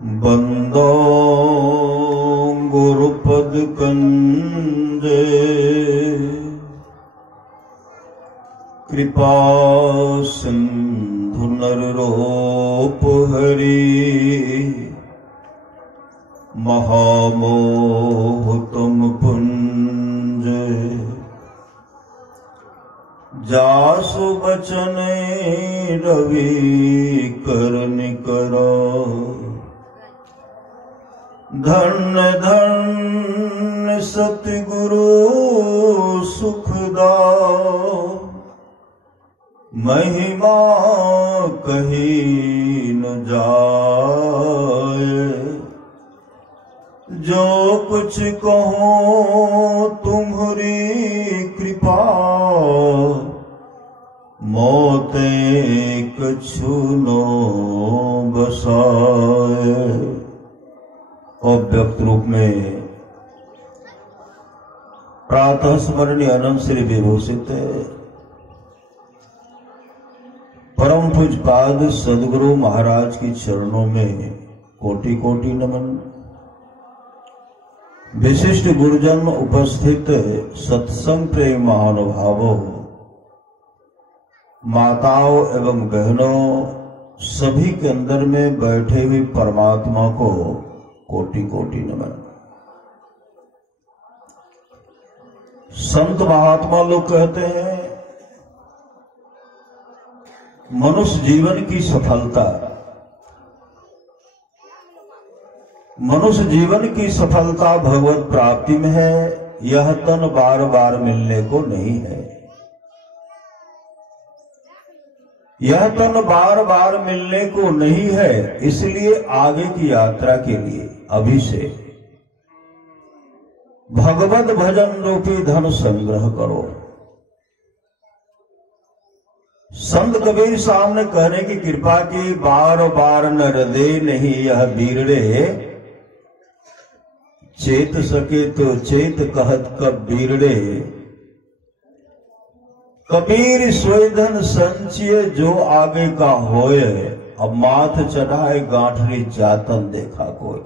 बंदो गुरुपद कंजे कृपा सिंधु नररूप हरि महामोह तुम पुंज जासु बचन रवि करनि करो धन्य धन्य सतगुरु सुखदा महिमा कही न जाए जो कुछ कहो तुम्हारी कृपा मोते कछु नो बसाए। अव्यक्त रूप में प्रातः स्मरणीय अनंत श्री विभूषित परम पूज्यपाद सद्गुरु महाराज की चरणों में कोटि कोटि नमन। विशिष्ट गुरुजन उपस्थित सत्संग प्रेम महानुभावों, माताओं एवं बहनों, सभी के अंदर में बैठे हुए परमात्मा को कोटि कोटि नमन। संत महात्मा लोग कहते हैं मनुष्य जीवन की सफलता, मनुष्य जीवन की सफलता भगवत प्राप्ति में है। यह तन बार बार मिलने को नहीं है। यह तन बार बार मिलने को नहीं है, इसलिए आगे की यात्रा के लिए अभी से भगवत भजन रूपी धन संग्रह करो। संत कबीर सामने कहने की कृपा की, बार बार नर दे नहीं यह बीरड़े, चेत सके तो चेत कहत कब बीरड़े। कबीर स्वधन संचिय जो आगे का होए, अब माथ चढ़ाए गांठरी जातन देखा कोई।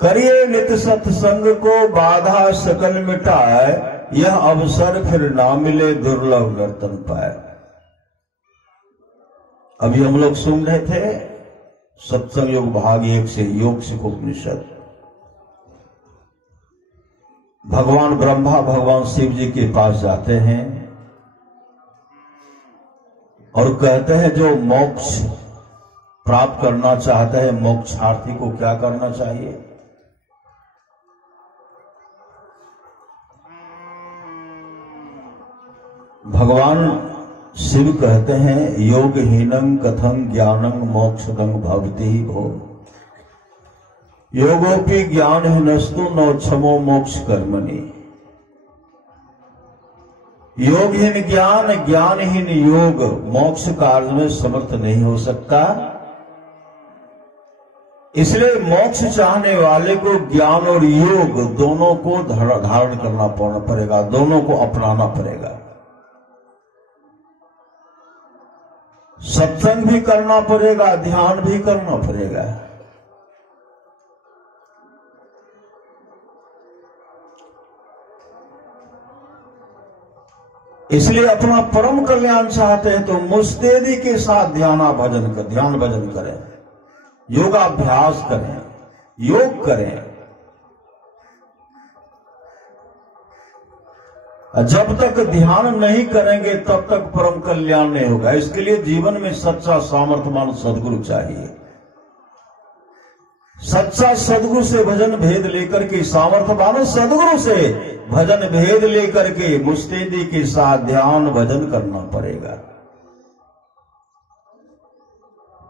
करिए नित सत्संग को बाधा सकल मिटाए, यह अवसर फिर ना मिले दुर्लभ नर्तन पाए। अभी हम लोग सुन रहे थे सत्संग योग भाग 1 से योग सिख उपनिषद। भगवान ब्रह्मा भगवान शिव जी के पास जाते हैं और कहते हैं जो मोक्ष प्राप्त करना चाहता है, मोक्षार्थी को क्या करना चाहिए। भगवान शिव कहते हैं योगहीनं कथं ज्ञानं मोक्षदं भवति भो, योगोपि ज्ञानहीनस्तु न क्षमो मोक्ष कर्मणि। योगहीन ज्ञान, ज्ञानहीन योग मोक्ष कार्य में समर्थ नहीं हो सकता। इसलिए मोक्ष चाहने वाले को ज्ञान और योग दोनों को धारण करना पड़ेगा, दोनों को अपनाना पड़ेगा। सत्संग भी करना पड़ेगा, ध्यान भी करना पड़ेगा। इसलिए अपना परम कल्याण चाहते हैं तो मुस्तैदी के साथ ध्यान भजन करें, योगाभ्यास करें, योग करें। जब तक ध्यान नहीं करेंगे तब तक परम कल्याण नहीं होगा। इसके लिए जीवन में सच्चा सामर्थ्यवान सद्गुरु चाहिए। सच्चा सद्गुरु से भजन भेद लेकर के, सामर्थ्यवान सद्गुरु से भजन भेद लेकर के मुस्तैदी के साथ ध्यान भजन करना पड़ेगा।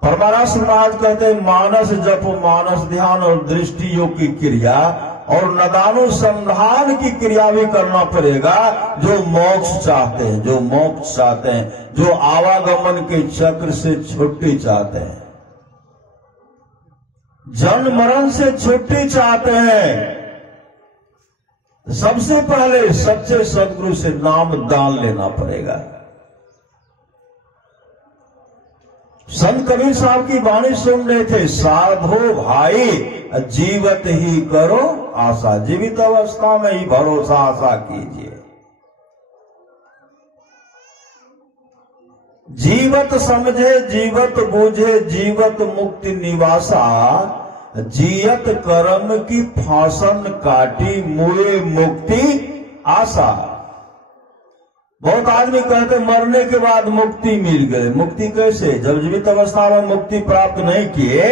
परमारास महाराज कहते हैं मानस जप, मानस ध्यान और दृष्टि योग की क्रिया और नदानुसंधान की क्रिया भी करना पड़ेगा। जो मोक्ष चाहते हैं, जो मोक्ष चाहते हैं, जो आवागमन के चक्र से छुट्टी चाहते हैं, जन्म मरण से छुट्टी चाहते हैं, सबसे पहले सच्चे सद्गुरु से नाम दान लेना पड़ेगा। संत कबीर साहब की वाणी सुन रहे थे, साधो भाई जीवत ही करो आशा, जीवित अवस्था में ही भरोसा आशा कीजिए। जीवत समझे जीवत बूझे जीवत मुक्ति निवासा, जियत कर्म की फांसन काटी मुए मुक्ति आशा। बहुत आदमी कहते मरने के बाद मुक्ति मिल गए। मुक्ति कैसे? जब जीवित अवस्था में मुक्ति प्राप्त नहीं किए,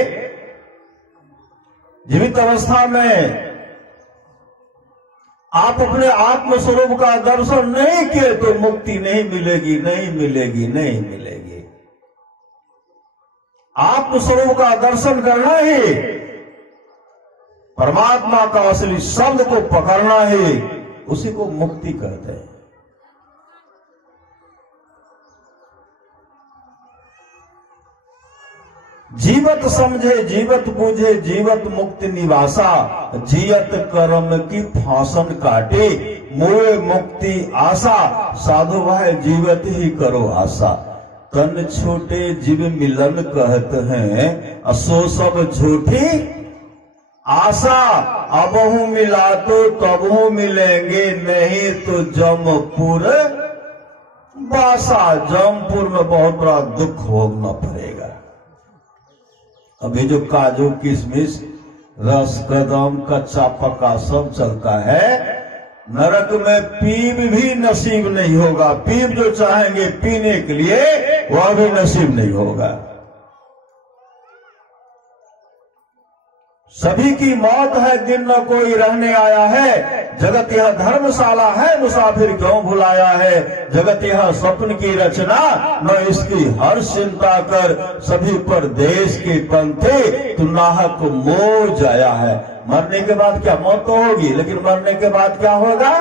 जीवित अवस्था में आप अपने आत्म स्वरूप का दर्शन नहीं किए तो मुक्ति नहीं मिलेगी, नहीं मिलेगी, नहीं मिलेगी। आत्म स्वरूप का दर्शन करना ही, परमात्मा का असली शब्द को पकड़ना ही, उसी को मुक्ति कहते हैं। जीवत समझे जीवत बूझे जीवत मुक्ति निवासा, जियत कर्म की फांसन काटे मोए मुक्ति आशा, साधु भाई जीवत ही करो आशा। तन छोटे जीव मिलन कहते हैं, असो सब झूठी आशा। अबहू मिला तो तबहू मिलेंगे, नहीं तो जमपुर बासा। जमपुर में बहुत बड़ा दुख भोगना पड़ेगा। अभी जो काजू किशमिश रस कदम कच्चा पक्का सब चलता है, नरक में पीब भी नसीब नहीं होगा। पीब जो चाहेंगे पीने के लिए वह भी नसीब नहीं होगा। सभी की मौत है, दिन न कोई रहने आया है। जगत यह धर्मशाला है, मुसाफिर क्यों भुलाया है। जगत यह स्वप्न की रचना, न इसकी हर चिंता कर। सभी पर देश के पंथे, तू नाहक मोह जाया है। मरने के बाद क्या? मौत तो होगी, लेकिन मरने के बाद क्या होगा?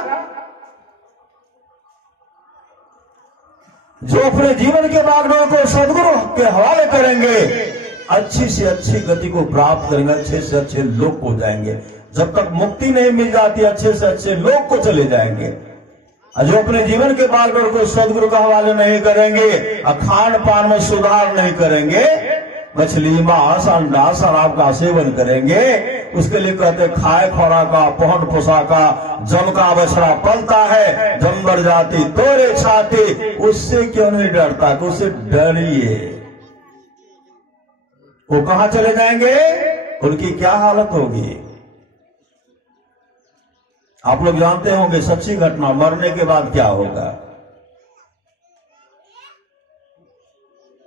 जो अपने जीवन के बागडोर को सदगुरु के हवाले करेंगे, अच्छी से अच्छी गति को प्राप्त करेंगे, अच्छे से अच्छे लोग को जाएंगे। जब तक मुक्ति नहीं मिल जाती, अच्छे से अच्छे लोग को चले जाएंगे। जो अपने जीवन के बागडोर को सदगुरु के हवाले नहीं करेंगे, खान पान में सुधार नहीं करेंगे, मछली मांस अंडा शराब का सेवन करेंगे, उसके लिए कहते खाए खोरा का पहन पोशाका, जम का बछड़ा पलता है, जम्बर जाती तोरे छाती। उससे क्यों नहीं डरता? कि उससे डरिए। वो कहां चले जाएंगे? उनकी क्या हालत होगी? आप लोग जानते होंगे सच्ची घटना, मरने के बाद क्या होगा।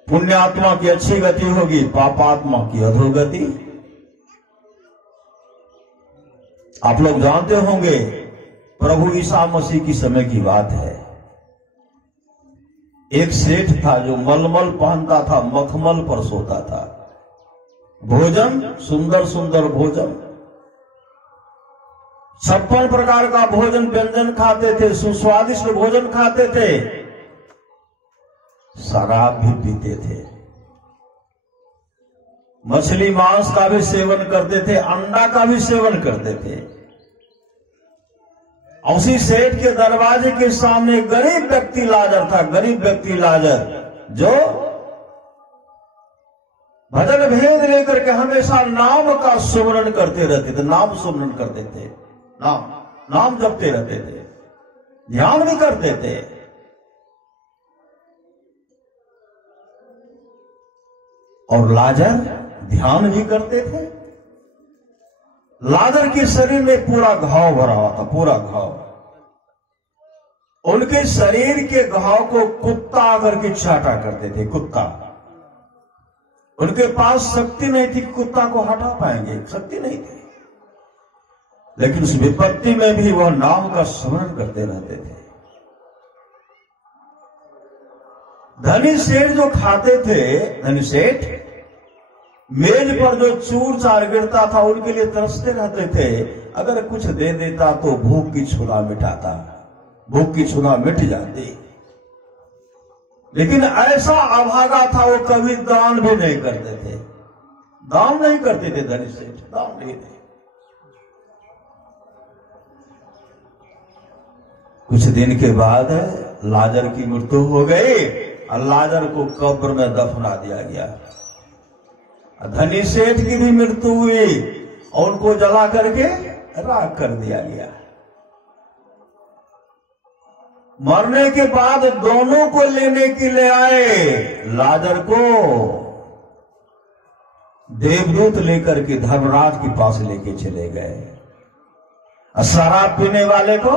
पुण्यात्मा की अच्छी गति होगी, पापात्मा की अधोगति। आप लोग जानते होंगे प्रभु ईसा मसीह की समय की बात है। एक सेठ था जो मलमल पहनता था, मखमल पर सोता था। भोजन सुंदर सुंदर भोजन, 56 प्रकार का भोजन व्यंजन खाते थे, सुस्वादिष्ट भोजन खाते थे, शराब भी पीते थे, मछली मांस का भी सेवन करते थे, अंडा का भी सेवन करते थे। उसी सेठ के दरवाजे के सामने गरीब व्यक्ति लाजर था। गरीब व्यक्ति लाजर जो भजन भेद लेकर के हमेशा नाम का सुमरण करते रहते थे। नाम सुमरण करते थे, नाम जपते रहते थे, ध्यान भी करते थे। और लाजर ध्यान भी करते थे। लाजर के शरीर में पूरा घाव भरा हुआ था, पूरा घाव। उनके शरीर के घाव को कुत्ता आकर के चाटा करते थे, कुत्ता। उनके पास शक्ति नहीं थी कि कुत्ता को हटा पाएंगे, शक्ति नहीं थी। लेकिन उस विपत्ति में भी वह नाम का स्मरण करते रहते थे। धनी सेठ जो खाते थे, धनी सेठ मेज पर जो चूर चार गिरता था उनके लिए तरसते रहते थे। अगर कुछ दे देता तो भूख की छुरा मिटाता, भूख की छुरा मिट जाती। लेकिन ऐसा अभागा था वो कभी दान भी नहीं करते थे, दान नहीं करते थे धनी सेठ, दान नहीं। कुछ दिन के बाद लाजर की मृत्यु हो गई। और लाजर को कब्र में दफना दिया गया। धनी सेठ की भी मृत्यु हुई और उनको जला करके राख कर दिया गया। मरने के बाद दोनों को लेने के लिए आए। लाजर को देवदूत लेकर के धर्मराज के पास लेके चले गए। शराब पीने वाले को,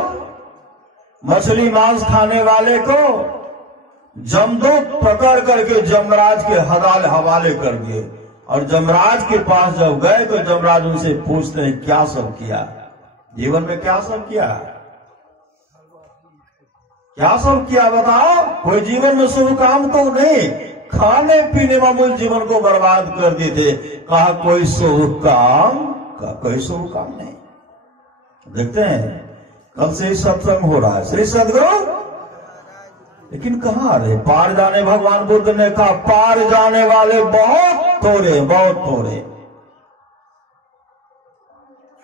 मछली मांस खाने वाले को जमदूत पकड़ करके जमराज के हवाले कर दिए। और जमराज के पास जब गए तो जमराज उनसे पूछते हैं क्या सब किया, जीवन में क्या सब किया, क्या सब किया बताओ। कोई जीवन में शुभ काम तो नहीं, खाने पीने मामूल जीवन को बर्बाद कर दिए थे। कहा कोई शुभ काम, का कोई शुभ काम नहीं। देखते हैं कल से ही सत्संग हो रहा है श्री सदगुरु, लेकिन कहाँ रहे पार जाने। भगवान बुद्ध ने कहा पार जाने वाले बहुत थोड़े, बहुत थोड़े।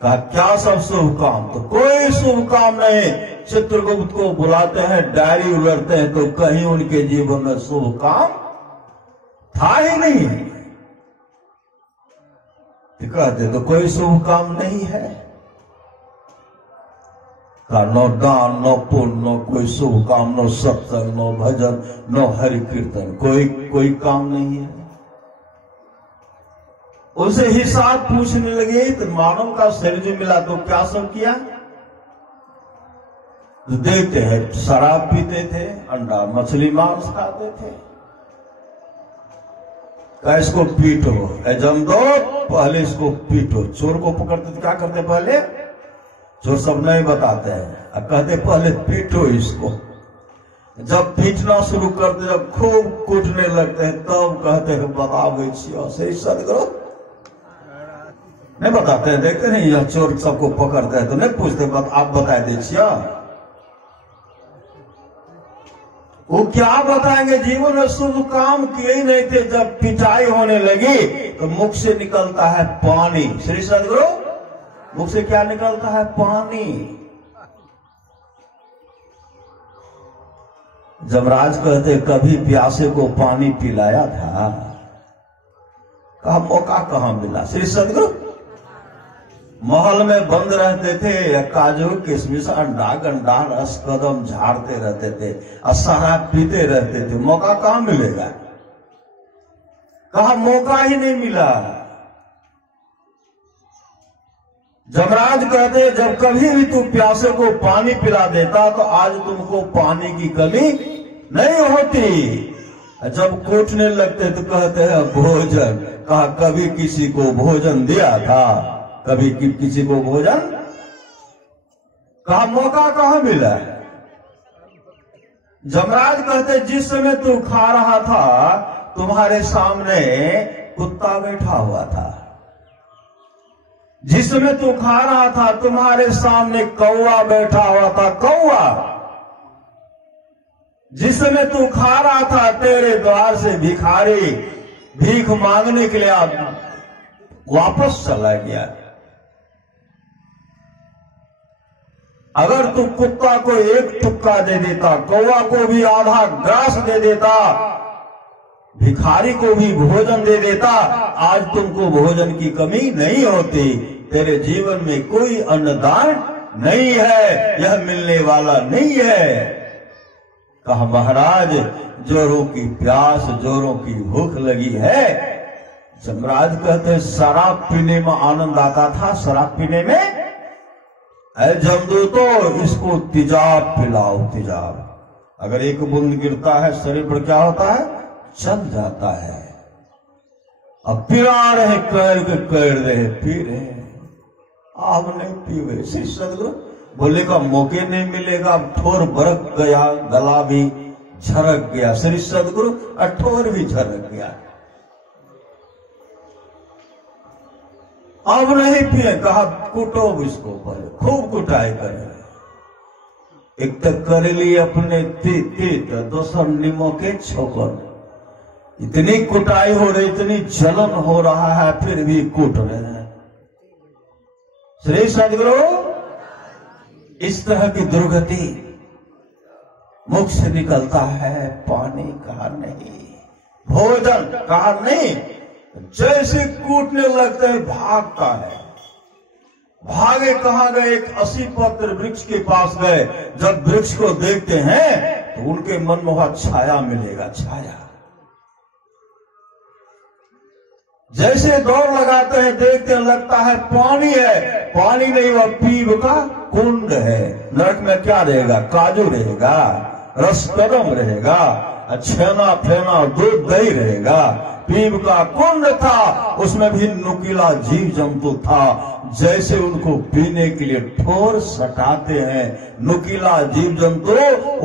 कहा क्या सब शुभ काम, तो कोई शुभ काम नहीं। चित्रगुप्त को बुलाते हैं, डायरी उलटते हैं तो कहीं उनके जीवन में शुभ काम था ही नहीं। कहते तो कोई शुभ काम नहीं है। न दान, न पुण्य, न कोई शुभ काम, न सत्संग, न भजन, न हरि कीर्तन, कोई काम नहीं है। उसे हिसाब पूछने लगे तो मानव का शरीर जो मिला तो क्या सब किया। तो देखते हैं शराब पीते थे, अंडा मछली मांस खाते थे। इसको पीटो, जमदूत पहले इसको पीटो। चोर को पकड़ते तो क्या करते पहले, जो सब नहीं बताते हैं, अब कहते पहले पीटो इसको। जब पीटना शुरू करते, जब खूब कूटने लगते हैं तब कहते हैं बताओ सही सदगुरु नहीं बताते हैं। देखते नहीं यह चोर सबको पकड़ते हैं तो नहीं पूछते आप बता दीजिए। वो क्या बताएंगे, जीवन में शुभ काम किए ही नहीं थे। जब पिटाई होने लगी तो मुख से निकलता है पानी। श्री सदगुरु मुख से क्या निकलता है, पानी। जमराज कहते कभी प्यासे को पानी पिलाया था, कहा मौका कहां मिला। श्री सदगुरु महल में बंद रहते थे, काजू किशमिश अंडा गंडा रस कदम झाड़ते रहते थे और शराब पीते रहते थे, मौका कहां मिलेगा। कहा मौका ही नहीं मिला। जमराज कहते जब कभी भी तू प्यासे को पानी पिला देता तो आज तुमको पानी की कमी नहीं होती। जब कूटने लगते तो कहते हैं भोजन। कहा कभी किसी को भोजन दिया था, कभी किसी को भोजन। कहा मौका कहां मिला। जमराज कहते जिस समय तू खा रहा था तुम्हारे सामने कुत्ता बैठा हुआ था, जिस समय तू खा रहा था तुम्हारे सामने कौवा बैठा हुआ था, कौवा। जिस समय तू खा रहा था तेरे द्वार से भिखारी भीख मांगने के लिए वापस चला गया। अगर तू कुत्ता को एक टुक्का दे देता, कौवा को भी आधा ग्रास दे देता, भिखारी को भी भोजन दे देता, आज तुमको भोजन की कमी नहीं होती। तेरे जीवन में कोई अन्नदान नहीं है, यह मिलने वाला नहीं है। कहा महाराज जोरों की प्यास, जोरों की भूख लगी है। जमराज कहते शराब पीने में आनंद आता था, शराब पीने में। जमदूतो इसको तेजाब पिलाओ, तेजाब। अगर एक बूंद गिरता है शरीर पर क्या होता है, चल जाता है। अब पिला रहे कर रहे पी रहे, आप नहीं पीवे। श्री सदगुरु बोले का मौके नहीं मिलेगा। अब ठोर बरक गया, गला भी झरक गया। श्री सदगुरु ठोर भी झरक गया। अब नहीं पिए। कहा कुटो इसको, पहले खूब कुटाई करे। एक तक कर ली अपने तीत, दोसर निमके छोकर। इतनी कुटाई हो रही, इतनी जलन हो रहा है, फिर भी कूट रहे हैं। श्री सदगुरु इस तरह की दुर्गति मुख से निकलता है पानी कहा नहीं, भोजन कहा नहीं, जैसे कूटने लगते हैं भागता है। भागे कहाँ गए? एक 80 पत्र वृक्ष के पास गए। जब वृक्ष को देखते हैं तो उनके मन में वह छाया मिलेगा, छाया। जैसे दौड़ लगाते हैं, देखते हैं लगता है पानी है, पानी नहीं, वह पीप का कुंड है। नरक में क्या रहेगा? काजू रहेगा, रस कदम रहेगा, छेना फेना दूध दही रहेगा। पीप का कुंड था, उसमें भी नुकीला जीव जंतु था। जैसे उनको पीने के लिए ठोर सटाते हैं, नुकीला जीव जंतु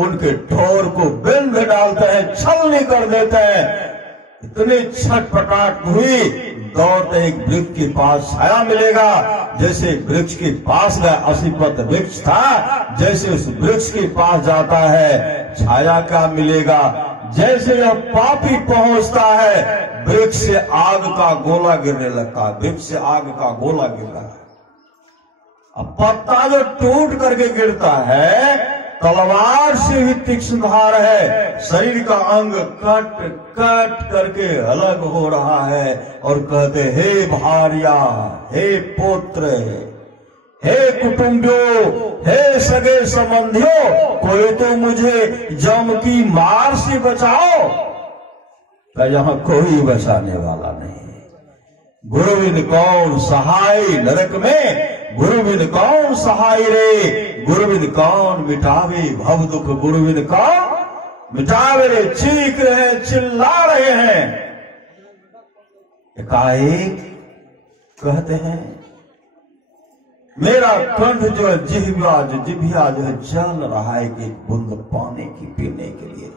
उनके ठोर को बिंद डालते हैं, छलनी कर देते हैं। इतनी छटपटाहट हुई, दौड़ते एक वृक्ष के पास छाया मिलेगा। जैसे वृक्ष के पास गया, 80 पत्र वृक्ष था, जैसे उस वृक्ष के पास जाता है, छाया क्या मिलेगा? जैसे यह पापी पहुंचता है, वृक्ष से आग का गोला गिरने लगता, वृक्ष से आग का गोला गिर रहा है। अब पत्ता जो टूट करके गिरता है, तलवार से भी तीक्ष्ण धार है, शरीर का अंग कट कट करके अलग हो रहा है। और कहते, हे भार्या, हे पुत्र, हे कुटुंबियों, हे सगे संबंधियों, कोई तो मुझे जम की मार से बचाओ। का यहाँ कोई बचाने वाला नहीं। गुरु बिन कौन सहाय नरक में, गुरु बिन कौन सहाय रे, गुरु बिन कौन मिटावे भव दुख, गुरु बिन कौन मिटावे रे। चीख रहे, चिल्ला रहे हैं। एकाएक कहते हैं, मेरा कंठ जो है, जिह्वा जो है जल रहा है कि बूंद पानी की पीने के लिए।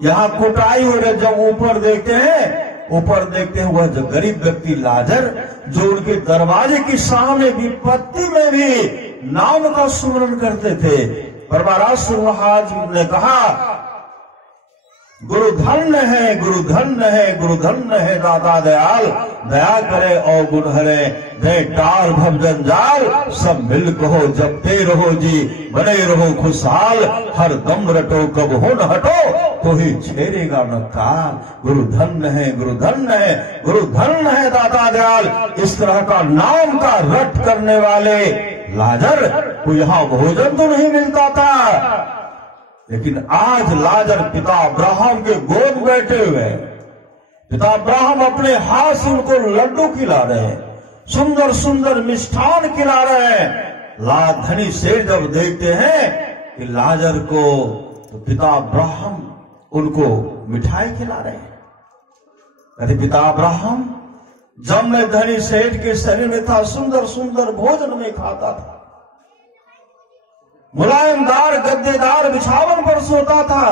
यहां कुटाई हो रहे। जब ऊपर देखते हैं, वह जो गरीब व्यक्ति लाजर, जो उनके दरवाजे के सामने विपत्ति में भी नाम का सुमरण करते थे। परमाराष्ट्र महाराज ने कहा, गुरु धन्य है, गुरु धन्य है, गुरु धन्य है दाता दयाल, दया करे और गुण हरे, दे टाल भव जंजाल, सब मिल कहो जपते रहो जी, बने रहो खुशहाल, हर दम रटो कब हो न हटो, तो ही छेड़ेगा न काल। गुरु धन्य है, गुरु धन्य है, गुरु धन्य है दाता दयाल। इस तरह का नाम का रट करने वाले लाजर को यहाँ भोजन तो नहीं मिलता था, लेकिन आज लाजर पिता अब्राहम के गोद बैठे हुए, पिता अब्राहम अपने हाथ से उनको लड्डू खिला रहे हैं, सुंदर सुंदर मिष्ठान खिला रहे हैं। धनी सेठ जब देखते हैं कि लाजर को, तो पिता अब्राहम उनको मिठाई खिला रहे हैं। कहते, पिता अब्राहम जब मैं धनी सेठ के शरीर में था, सुंदर सुंदर भोजन में खाता था, मुलायमदार गद्देदार बिछावन पर सोता था,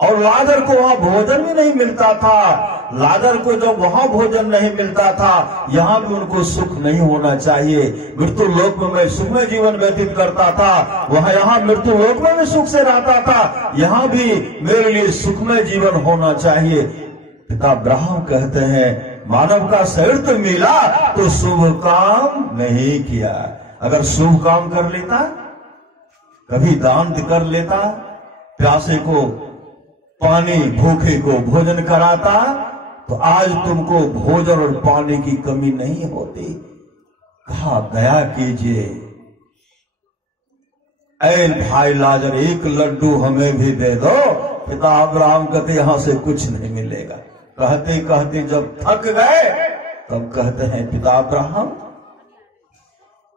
और लाजर को वहां भोजन भी नहीं मिलता था। लाजर को जब वहां भोजन नहीं मिलता था, यहां भी उनको सुख नहीं होना चाहिए। मृत्यु लोक में मैं सुखमय जीवन व्यतीत करता था, वहां यहाँ मृत्यु लोक में भी सुख से रहता था, यहाँ भी मेरे लिए सुखमय जीवन होना चाहिए। पिता अब्राहम कहते हैं, मानव का शरीर तो मिला तो शुभ काम नहीं किया। अगर शुभ काम कर लेता, कभी दान कर लेता, प्यासे को पानी, भूखे को भोजन कराता, तो आज तुमको भोजन और पानी की कमी नहीं होती। कहा, दया कीजिए ऐ भाई लाजर, एक लड्डू हमें भी दे दो। पिता अब्राहम कहते, यहां से कुछ नहीं मिलेगा। कहते कहते जब थक गए, तब कहते हैं, पिता अब्राहम,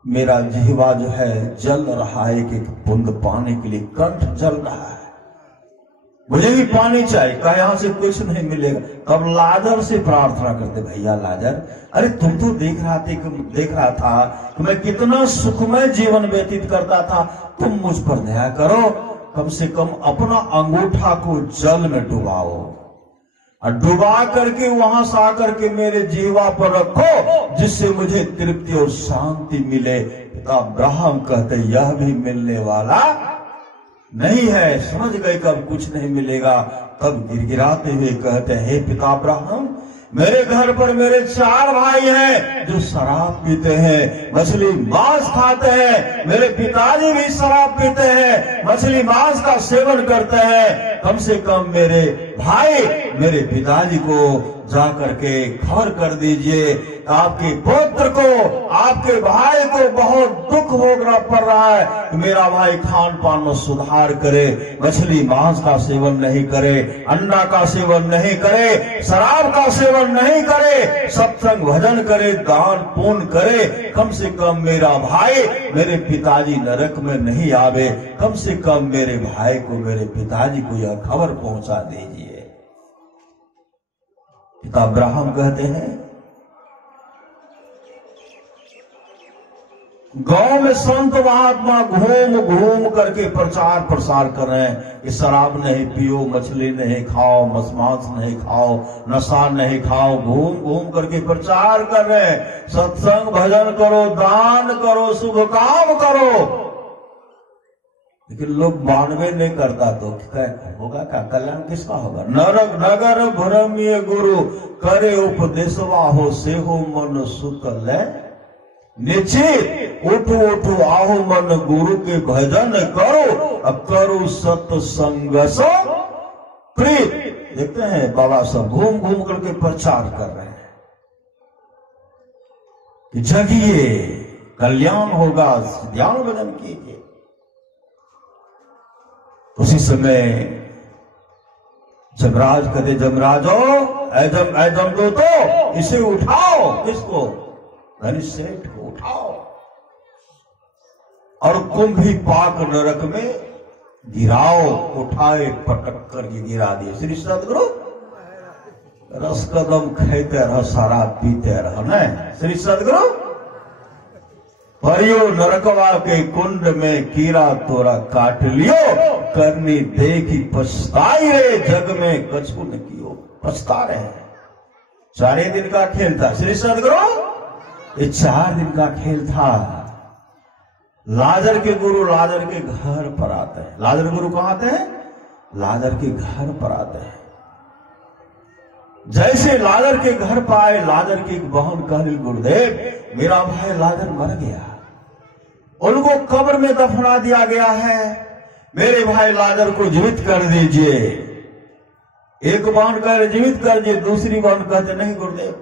मेरा जिह्वा जो है जल रहा है कि बूंद पानी के लिए, कंठ जल रहा है, मुझे भी पानी चाहिए। कहा, यहां से कुछ नहीं मिलेगा। तब लाजर से प्रार्थना करते, भैया लाजर, अरे तुम तो देख रहा था कि मैं कितना सुखमय जीवन व्यतीत करता था, तुम मुझ पर दया करो, कम से कम अपना अंगूठा को जल में डुबाओ, और डुबा करके वहां से आकर के मेरे जीवा पर रखो, जिससे मुझे तृप्ति और शांति मिले। पिता अब्राहम कहते, यह भी मिलने वाला नहीं है। समझ गए कब कुछ नहीं मिलेगा, तब गिड़गिड़ाते हुए कहते हैं, हे पिता अब्राहम, मेरे घर पर मेरे 4 भाई हैं जो शराब पीते हैं, मछली मांस खाते हैं। मेरे पिताजी भी शराब पीते हैं, मछली मांस का सेवन करते हैं। कम से कम मेरे भाई मेरे पिताजी को जा करके खबर कर दीजिए, आपके पुत्र को, आपके भाई को बहुत दुख भोगना पड़ रहा है कि मेरा भाई खान पान में सुधार करे, मछली मांस का सेवन नहीं करे, अंडा का सेवन नहीं करे, शराब का सेवन नहीं करे, सत्संग भजन करे, दान पुण्य करे। कम से कम मेरा भाई मेरे पिताजी नरक में नहीं आवे, कम से कम मेरे भाई को, मेरे पिताजी को यह खबर पहुंचा दीजिए। पिता अब्राहम कहते हैं, गांव में संत महात्मा घूम घूम करके प्रचार प्रसार कर रहे हैं कि शराब नहीं पियो, मछली नहीं खाओ, मांस नहीं खाओ, नशा नहीं खाओ। घूम घूम करके प्रचार कर रहे हैं, सत्संग भजन करो, दान करो, शुभ काम करो। लेकिन लोग मानवे नहीं करता तो क्या होगा? क्या कल्याण किसका होगा? नरक नगर भ्रमीय गुरु करे उपदेशवा हो, से हो मन सुतल निश्चित। उठो उठो आओ मन गुरु के भजन करो, करो सत्संग सो प्रीत। देखते हैं बाबा सब घूम घूम करके प्रचार कर रहे हैं कि जगिए, कल्याण होगा, ध्यान भजन कीजिए। उसी समय जमराज कहते, जमराजो ऐजम दो तो इसे उठाओ। किसको? धनी सेठ को उठाओ और कुंभी पाक नरक में गिराओ। उठाए पटक कर गिरा दिए। श्री सदगुरु रस कदम खाते रह, शराब पीते रह। न श्री सदगुरु परियो नरकवा के कुंड में कीड़ा तोरा काट लियो, करनी देखी पछताई रे, जग में कछु न कियो। पछता रहे हैं। 4 दिन का खेल था श्री सदगुरु, ये 4 दिन का खेल था। लाजर के गुरु लाजर के घर पर आते हैं। लाजर गुरु कहां आते हैं? लाजर के घर पर आते हैं। जैसे लाजर के घर पर आए, लाजर की एक बहन कहली, गुरुदेव मेरा भाई लाजर मर गया, उनको कब्र में दफना दिया गया है, मेरे भाई लाजर को जीवित कर दीजिए। एक बहन कह रहे जीवित कर दीजिए, दूसरी बहन कहते नहीं गुरुदेव,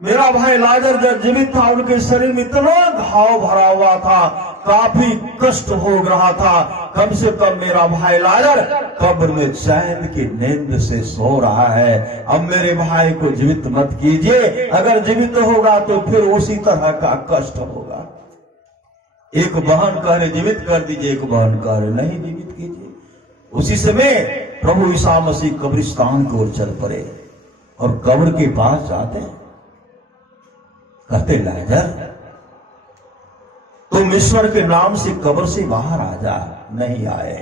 मेरा भाई लाजर जब जीवित था उनके शरीर में इतना घाव भरा हुआ था, काफी कष्ट हो रहा था, कम से कम मेरा भाई लाजर कब्र में चैन की नींद से सो रहा है। अब मेरे भाई को जीवित मत कीजिए, अगर जीवित होगा तो फिर उसी तरह का कष्ट होगा। एक बहन कह रहे जीवित कर दीजिए, एक बहन कह रहे नहीं जीवित कीजिए। उसी समय प्रभु ईसा मसीह कब्रिस्तान की ओर चल पड़े और कब्र के पास जाते हैं। कहते लाजर तुम ईश्वर के नाम से कब्र से बाहर आ जा। नहीं आए।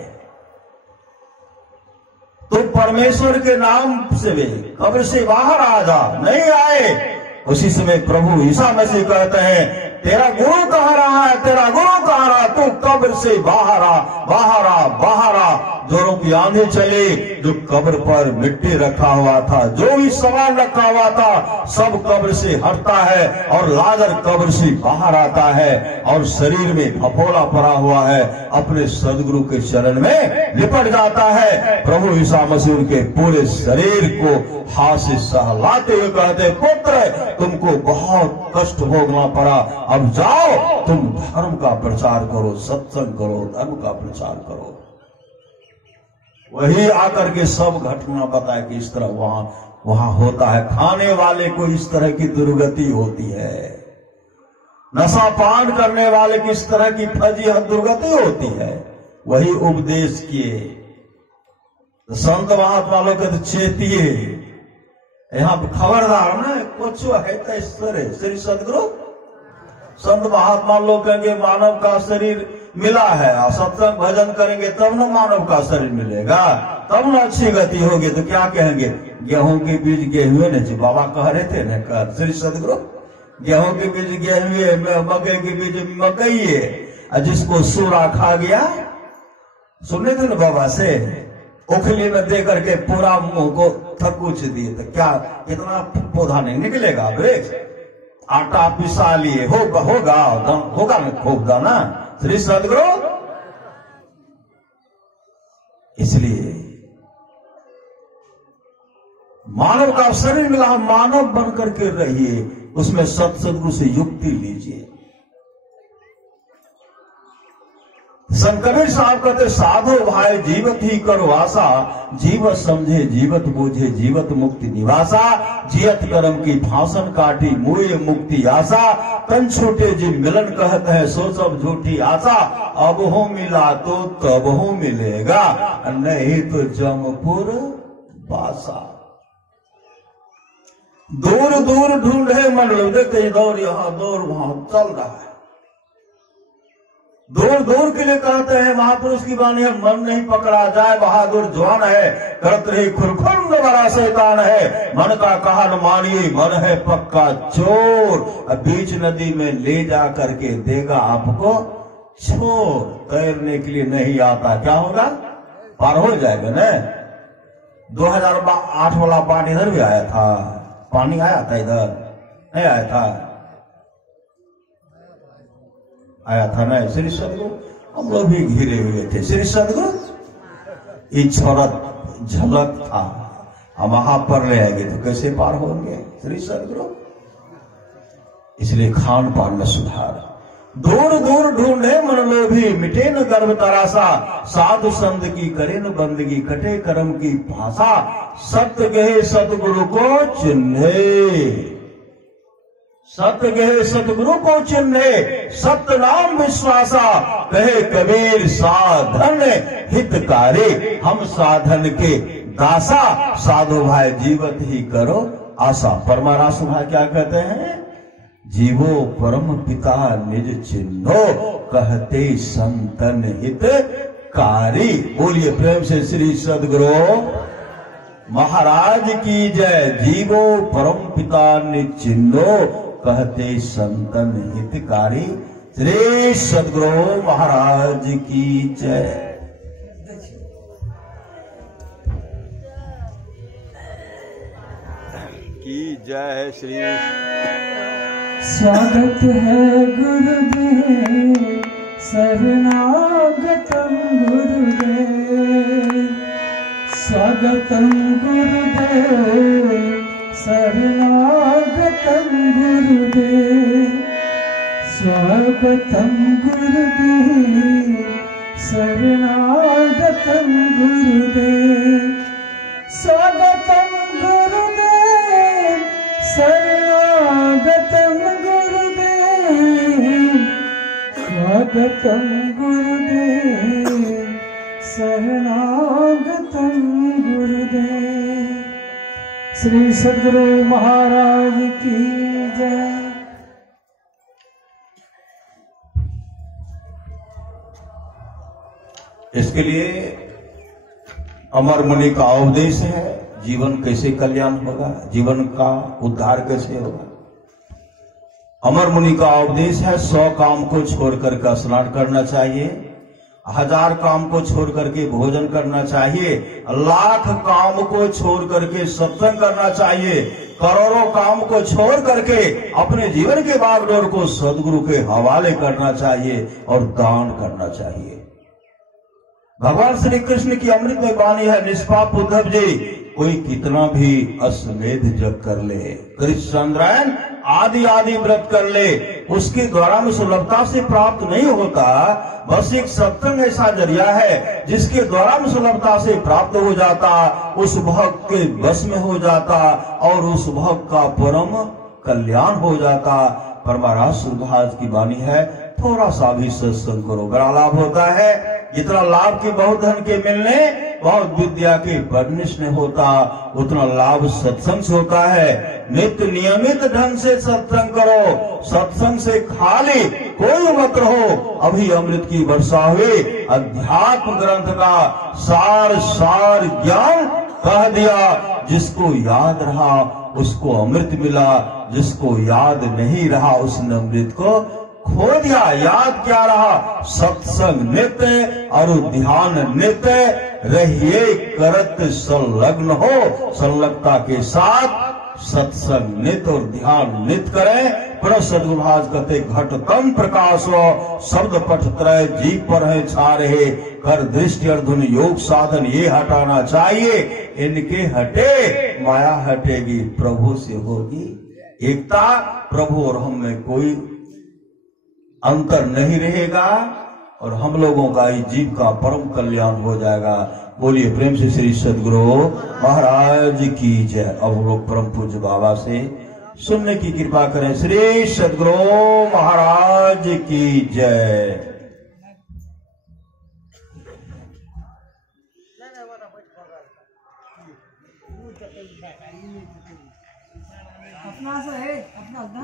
तो परमेश्वर के नाम से वे कब्र से बाहर आ जा। नहीं आए। उसी समय प्रभु ईसा मसीह कहते हैं तेरा गुरु कहाँ रहा है, तेरा गुरु कहाँ रहा, तू कब्र से बाहर आ, बाहर आ, बाहर आ। जोरों की आंधी चली, जो कब्र पर मिट्टी रखा हुआ था, जो भी सामान रखा हुआ था, सब कब्र से हटता है और लाजर कब्र से बाहर आता है और शरीर में फफोला पड़ा हुआ है, अपने सदगुरु के चरण में लिपट जाता है। प्रभु ईसा मसीह उनके पूरे शरीर को हाथ से सहलाते हुए कहते, पुत्र तुमको बहुत कष्ट भोगना पड़ा, अब जाओ तुम धर्म का प्रचार करो, सत्संग करो, धर्म का प्रचार करो। वही आकर के सब घटना बताए कि इस तरह वहां होता है। खाने वाले को इस तरह की दुर्गति होती है, नशा पान करने वाले की इस तरह की फजी दुर्गति होती है। वही उपदेश किए संत महात्मा लोग तो चेतिए, यहाँ खबरदार ना कुछ है तो इस तरह। श्री सदगुरु संत महात्मा लोग कहेंगे मानव का शरीर मिला है, सत्संग भजन करेंगे तब न मानव का शरीर मिलेगा, तब न अच्छी गति होगी। तो क्या कहेंगे, गेहूं के बीज गेहुए न, बाबा कह रहे थे न, कर श्री सदगुरु गेहूं के बीज गेहुए, मकई के बीज मकई है। जिसको सूरा खा गया, सुने थे न बाबा से, उखली में दे करके पूरा मुंह को थकुच दिए तो क्या कितना पौधा नहीं निकलेगा। वृक्ष आटा पिसा लिए होगा ना खूब दाना श्री सदगुरु। इसलिए मानव का शरीर मिला, मानव बन करके रहिए, उसमें सदगुरु से युक्ति लीजिए। संत कबीर साहब कहते साधो भाई जीवत ही करो आशा, जीवत समझे जीवत बूझे जीवत मुक्ति निवासा, जियत कर्म की फांसन काटी मुए मुक्ति आशा, तन छूटे जी मिलन कहते हैं सो सब झूठी आशा, अब हो मिला तो तब हो मिलेगा नहीं तो जमपुर बासा। दूर दूर ढूंढे मन देखते दौर यहां दौर वहां चल रहा है। दूर दूर के लिए कहते हैं महापुरुष की वाणी है, मन नहीं पकड़ा जाए बहादुर जवान है, करत रही खुरखुंड बड़ा शैतान है, मन का कहा न मानिए मन है पक्का चोर, बीच नदी में ले जा करके देगा आपको छोड़। तैरने के लिए नहीं आता क्या होगा, पार हो जाएगा न। 2008 वाला बाढ़ इधर भी आया था, पानी आया था, इधर नहीं आया था, आया था ना श्री सदगुरु। हम लोग भी घिरे हुए थे श्री सदगुरु, इच्छरत झलक था, हम वहां पर रहेंगे तो कैसे पार होंगे श्री सदगुरु। इसलिए खान पान में सुधार। दूर दूर ढूंढे मन लोभी मिटे न गर्भ तरासा, साधु संत की करे न बंदगी कटे कर्म की भाषा, सत्य गहे सतगुरु को चिन्हे, सत्य गहे सतगुरु को चिन्हे, सत्य नाम विश्वासा, कहे कबीर साधन हितकारी, हम साधन के दासा, साधु भाई जीवत ही करो आशा। परमारासु भाई क्या कहते हैं, जीवो परम पिता निज चिन्हो, कहते संतन हितकारी। बोलिए प्रेम से श्री सदगुरु महाराज की जय। जीवो परम पिता निज चिन्हो, कहते संतन हितकारी। श्री सदगुरु महाराज की जय। की जय श्री। स्वागत है गुरुदेव शरणागतम गुरुदेव, स्वागतम गुरुदेव शरणागतम गुरुदेव, स्वागतम गुरुदेव शरणागतम गुरुदेव, स्वागतम गुरुदेव शरणागतम गुरुदेव, स्वागतम गुरुदेव शरणागतम गुरुदेव। श्री सदगुरु महाराज की जय। इसके लिए अमर मुनि का उपदेश है, जीवन कैसे कल्याण होगा, जीवन का उद्धार कैसे होगा। अमर मुनि का उपदेश है 100 काम को छोड़ करके स्नान करना चाहिए, 1000 काम को छोड़ करके भोजन करना चाहिए, 1,00,000 काम को छोड़ करके सत्संग करना चाहिए, करोड़ों काम को छोड़ करके अपने जीवन के बागडोर को सदगुरु के हवाले करना चाहिए और दान करना चाहिए। भगवान श्री कृष्ण की अमृतमय वाणी है, निष्पाप उद्धव जी, कोई कितना भी अश्वमेध जप कर ले, कृष्ण आदि आदि व्रत कर ले, उसके द्वारा में सुलभता से प्राप्त नहीं होता। बस एक सत्संग ऐसा जरिया है जिसके द्वारा में सुलभता से प्राप्त हो जाता, उस भक्त के बस में हो जाता और उस भक्त का परम कल्याण हो जाता। परमारास सुभाष की वाणी है, थोड़ा सा भी सत्संग करो बड़ा लाभ होता है। जितना लाभ की बहुत धन के मिलने, बहुत विद्या के बढ़ने से होता, उतना लाभ सत्संग से होता है। नित्य नियमित ढंग से सत्संग करो, सत्संग से खाली कोई मत रहो। अभी अमृत की वर्षा हुई, अध्यात्म ग्रंथ का सार सार ज्ञान कह दिया। जिसको याद रहा उसको अमृत मिला, जिसको याद नहीं रहा उसने अमृत को खो दिया, याद क्या रहा? सत्संग नित्य और ध्यान नित्य रहिए करत संलग्न हो। संलग्नता के साथ सत्संग नित्य और ध्यान नित्य करें। पुनः सद्गुरु महाराज कहते घटतम प्रकाश हो शब्द पठ त्रय जीव पर है छा रहे, कर दृष्टि अर्धुन योग साधन ये हटाना चाहिए। इनके हटे माया हटेगी, प्रभु से होगी एकता। प्रभु और हम में कोई अंतर नहीं रहेगा और हम लोगों का ही जीव का परम कल्याण हो जाएगा। बोलिए प्रेम से श्री सद्गुरु महाराज की जय। अब हम लोग परम पूज्य बाबा से सुनने की कृपा करें। श्री सद्गुरु महाराज की जय। अपना से है, अपना